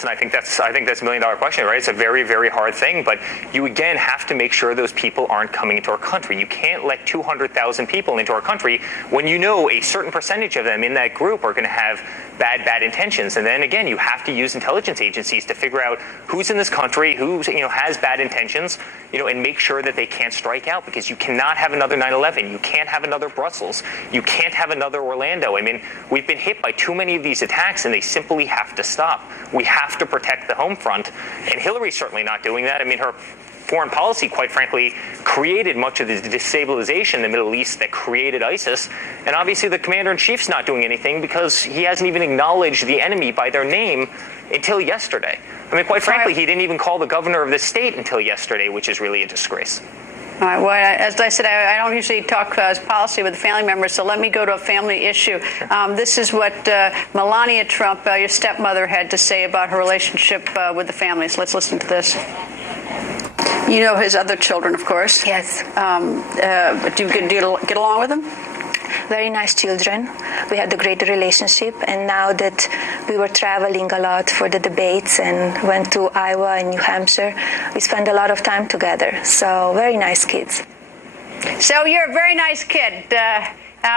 And I think that's a $1 million question, right? It's a very, very hard thing, but you again have to make sure those people aren't coming into our country. You can't let 200,000 people into our country when you know a certain percentage of them in that group are going to have bad intentions. And then again, you have to use intelligence agencies to figure out who's in this country, who has bad intentions, and make sure that they can't strike out, because you cannot have another 9/11. You can't have another Brussels. You can't have another Orlando. I mean, we've been hit by too many of these attacks, and they simply have to stop. We have to protect the home front, and Hillary's certainly not doing that. I mean, her foreign policy, quite frankly, created much of the destabilization in the Middle East that created ISIS. And obviously the commander-in-chief's not doing anything because he hasn't even acknowledged the enemy by their name until yesterday. I mean, quite frankly, he didn't even call the governor of the state until yesterday, which is really a disgrace. All right. Well, as I said, I don't usually talk policy with family members, so let me go to a family issue. This is what Melania Trump, your stepmother, had to say about her relationship with the families. Let's listen to this. You know his other children, of course. Yes. Do you get along with them? Very nice children. We had a great relationship, and now that we were traveling a lot for the debates and went to Iowa and New Hampshire, we spent a lot of time together. So very nice kids. So you're a very nice kid.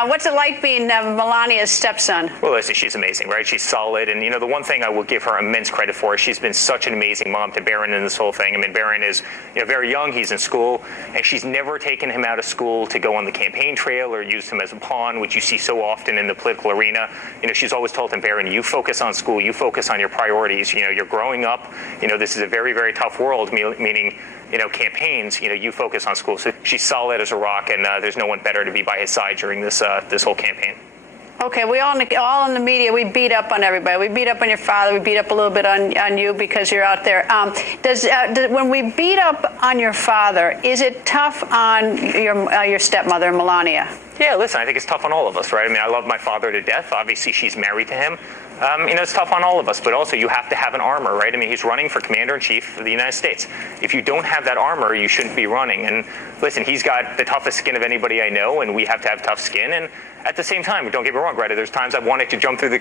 What's it like being Melania's stepson? Well, listen, she's amazing, right? She's solid. And, the one thing I will give her immense credit for is she's been such an amazing mom to Barron in this whole thing. I mean, Barron is very young. He's in school. And she's never taken him out of school to go on the campaign trail or used him as a pawn, which you see so often in the political arena. She's always told him, Barron, you focus on school. You focus on your priorities. You're growing up. This is a very, very tough world, meaning campaigns, you focus on school. So she's solid as a rock, and there's no one better to be by his side during this whole campaign. Okay, we all in the media, we beat up on everybody. We beat up on your father. We beat up a little bit on you because you're out there. When we beat up on your father, is it tough on your stepmother, Melania? Yeah, listen, I think it's tough on all of us, right? I mean, I love my father to death. Obviously, she's married to him. It's tough on all of us, but also you have to have an armor, right? I mean, he's running for commander-in-chief of the United States. If you don't have that armor, you shouldn't be running. And listen, he's got the toughest skin of anybody I know, and we have to have tough skin. And at the same time, don't get me wrong, Greta, there's times I've wanted to jump through the,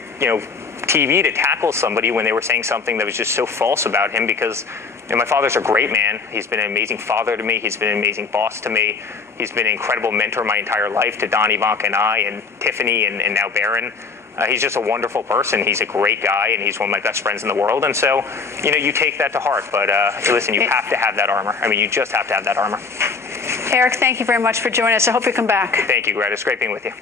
TV to tackle somebody when they were saying something that was just so false about him, because my father's a great man. He's been an amazing father to me. He's been an amazing boss to me. He's been an incredible mentor my entire life to Don, Ivanka, and I, and Tiffany, and now Barron. He's just a wonderful person. He's a great guy, and he's one of my best friends in the world. And so, you take that to heart. But listen, you have to have that armor. I mean, you just have to have that armor. Eric, thank you very much for joining us. I hope you come back. Thank you, Greta. It's great being with you.